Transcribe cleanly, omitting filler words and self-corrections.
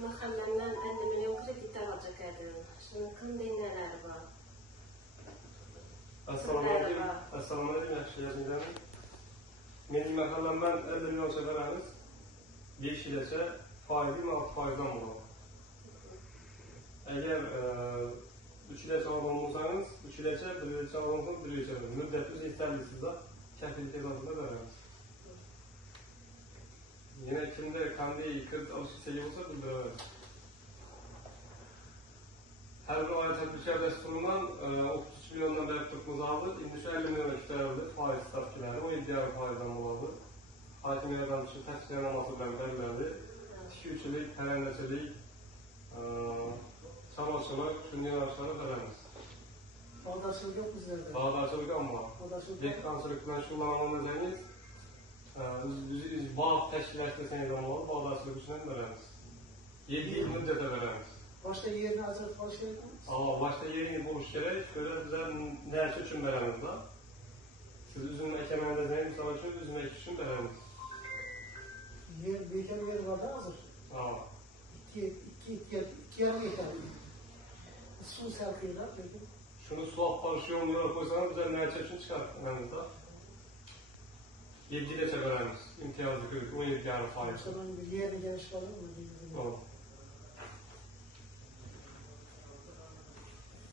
mahallemden 50 milyon kredit alacak edim. Şimdi kınday neler var? Assalamu alaikum. Assalamu alaikum. Yaxshi yashaysizlarmi? Mening mahallamdan 50 milyon seferamiz. 5 yilgacha foizli 6 foizdan bo'ladi. Agar 3 yilgacha olgan bo'lsangiz, 3 yilgacha, 1 yilgacha olgan bo'lsangiz, 1 yilgacha. Muddati yetarlisizda kafillik asosida beramiz. Yana kimda qanday kredit olish istagi bo'lsa bildiramiz. Her bir ay tadbirkar dasturundan 33 milyondan beri tutmamız aldı. Şimdi şu 50 milyon işlerildi. Faiz stavkileri. O iddialı faizden oldu. Hakimiyetden için taksiyen olması belirlerdi. 2-3'lük, perendeçilik, çamaşırlık, şundan aşağı veremiz. Bağdaşılık yok bizlerde. Bağdaşılık ama. Dehqonchilikdan shug'ullanganimiz biz bağ teşkil etmeseniz ama bağdaşılık için veremiz. 7 yıl müddete veremiz. Başta yerini açıp hoş geldiniz. Başta yerini buluş gerek. Şöyle bize neresi için veremiz da. Siz üzüm ekemeniz neyim? Mesela için üzüm ek için veremiz. Yer, büyüken yer var da hazır. İki yer yeterli. Su serpiyle peki. Şunu sulak parışıyor mu koysanız bize neresi için çıkartmamız da. 7 ile veremiz. İmtiyazlı köyük. 17 yarı faiz. Başkadan bir yerin geniş var mı?